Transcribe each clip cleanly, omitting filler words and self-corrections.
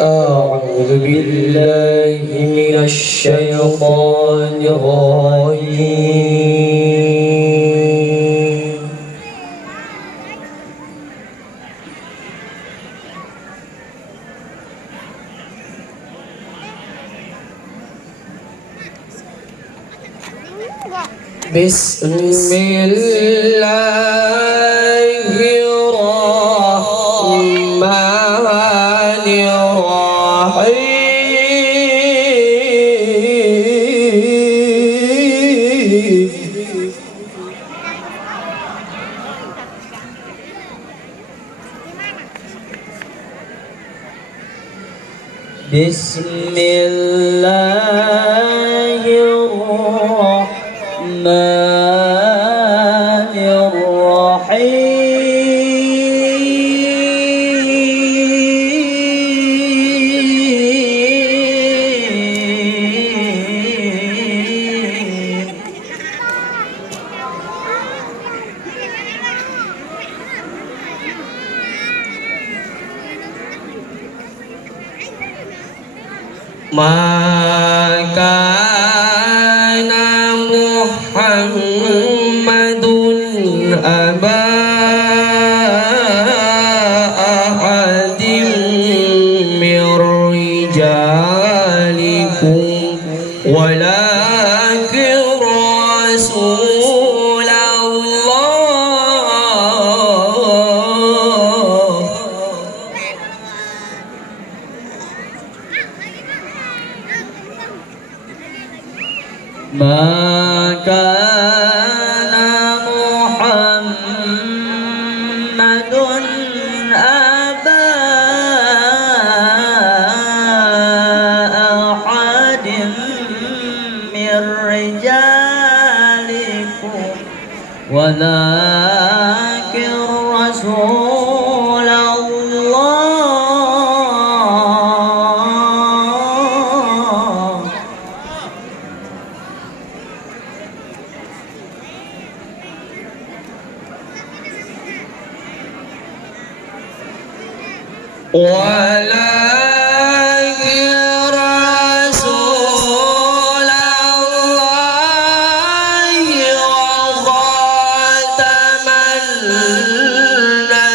أعوذ بالله من الشيطان الرجيم. بسم الله الرحمن الرحيم. بسم الله الرحمن الرحيم. ما كان محمد أبا أحد من رجالكم ولكن رسول الله. ما كان محمد أبا أحد من رجالكم ولكن رسول الله. ولكن رسول الله وخاتم النبيين.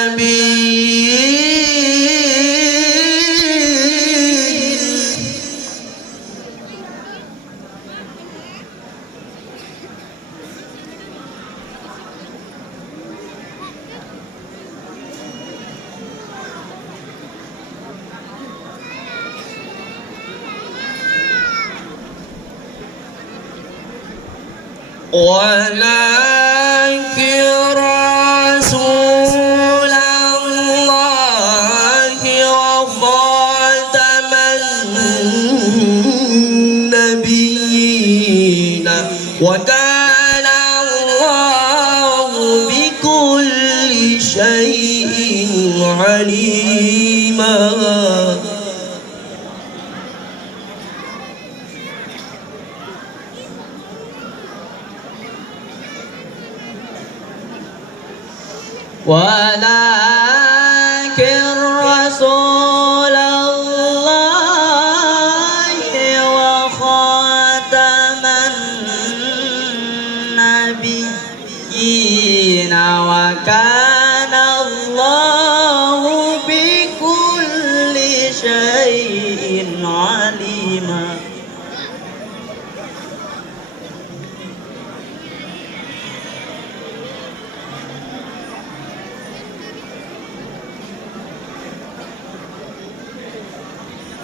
ولكن رسول الله وخاتم النبيين وكان الله بكل شيء عليما. ولكن رسول الله وخاتم النبيين وكان الله بكل شيء عليما.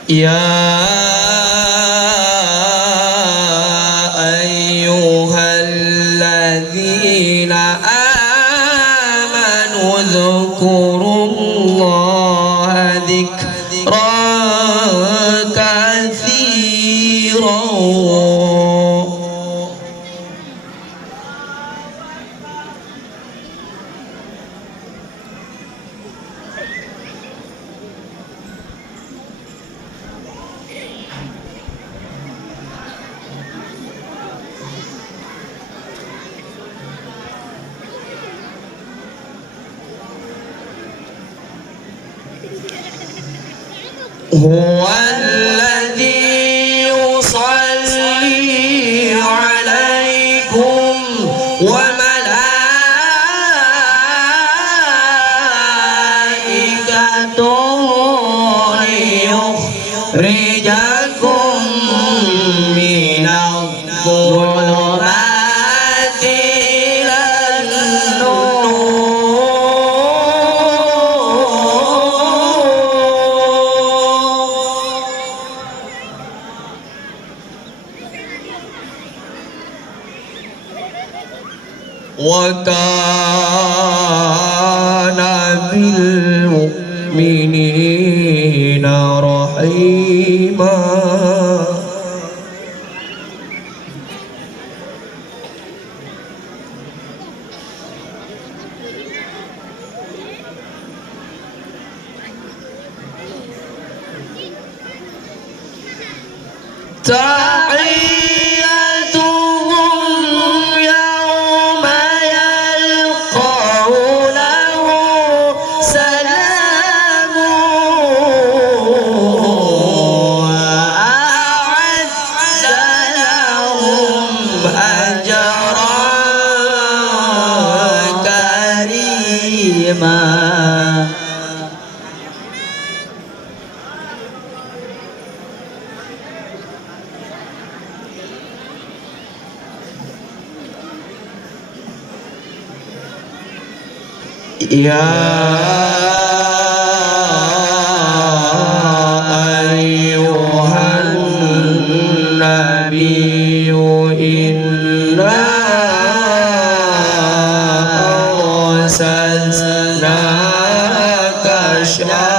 يا أيها الذين آمنوا اذكروا الله ذكرا كثيرا. هو الذي يصلي عليكم وملائكته ليخرجكم من الظلمات إلى النور. وكان بالمؤمنين رحيما. تحيتهم يوم يلقونه سلام وأعد لهم أجرا كريما. يا أيها النبي إنا أرسلناك شاهدا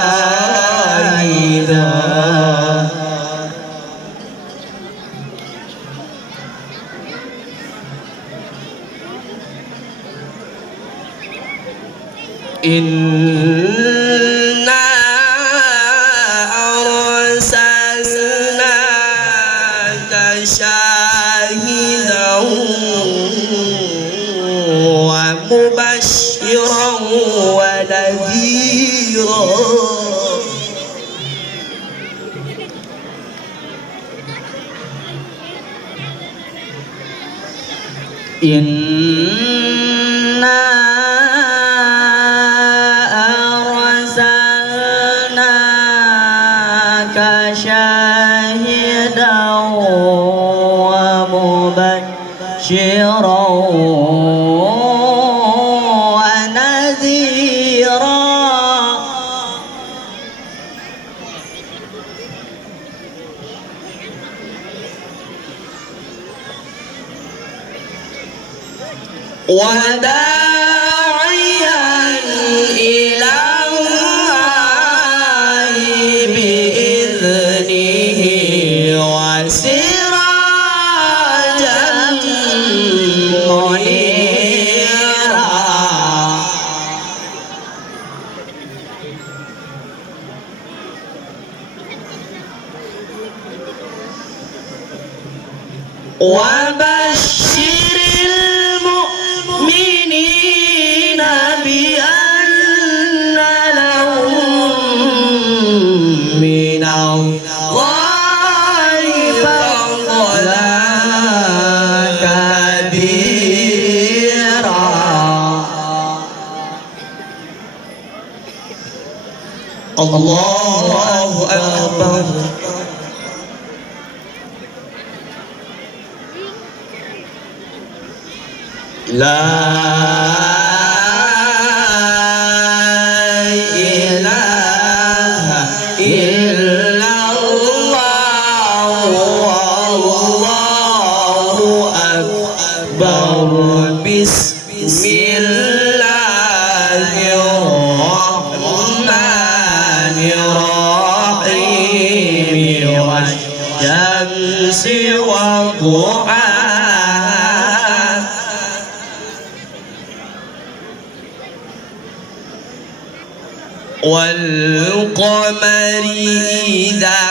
إنا أرسلناك شاهدا ومبشرا ونذيرا. إنا أرسلناك شاهدا ومبشرا ونذيرا. وداعيا إلى الله بإذنه وسراجا منيرا. وبشر المؤمنين بأن لهم من الله فضلا كبيرا. الله أكبر. لا إله إلا الله والله أكبر. بسم الله الرحمن الرحيم والشمس وضحاها والقمر إذا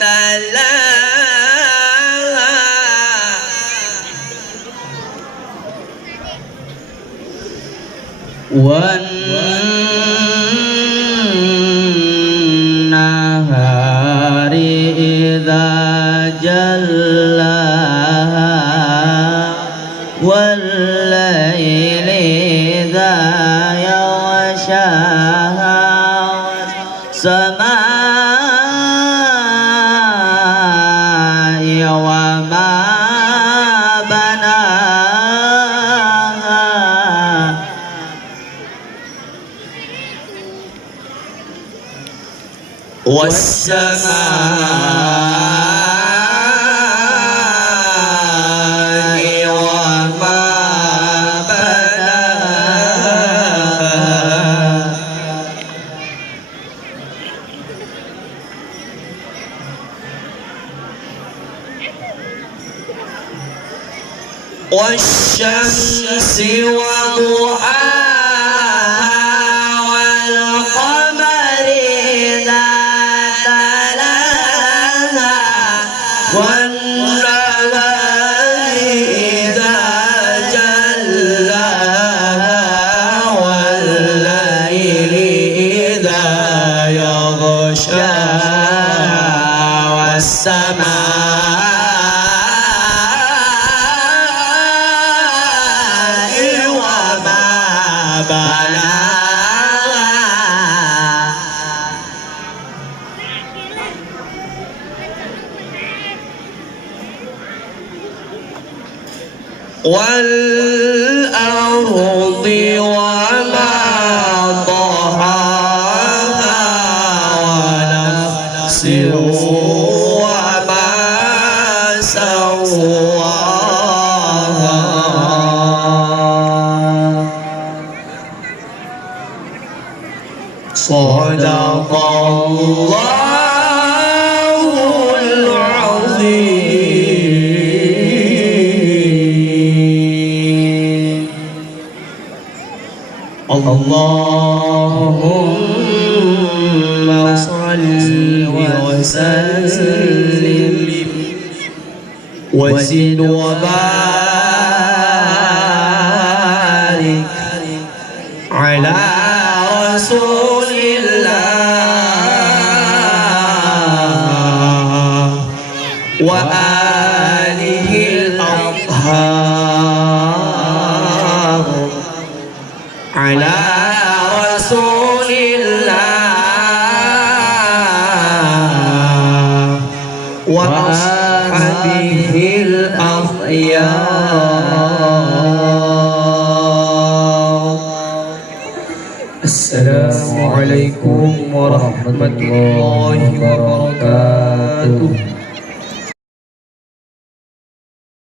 تلاها والنهار والنهار إذا جلاها والليل إذا يغشاها والسماء وما بناها والسماء وما بناها والشمس وضحاها والقمر إذا تلاها والنهار إذا جلاها والليل إذا يغشاها والسماء وما بناها والأرض وما طحاها ونفس وما سواها صدق الله العظيم. اللهم صل وسلم وزد وبارك على رسول الله وآله الأطهار على رسول الله وأصحابه الأخيار. السلام عليكم ورحمة الله وبركاته.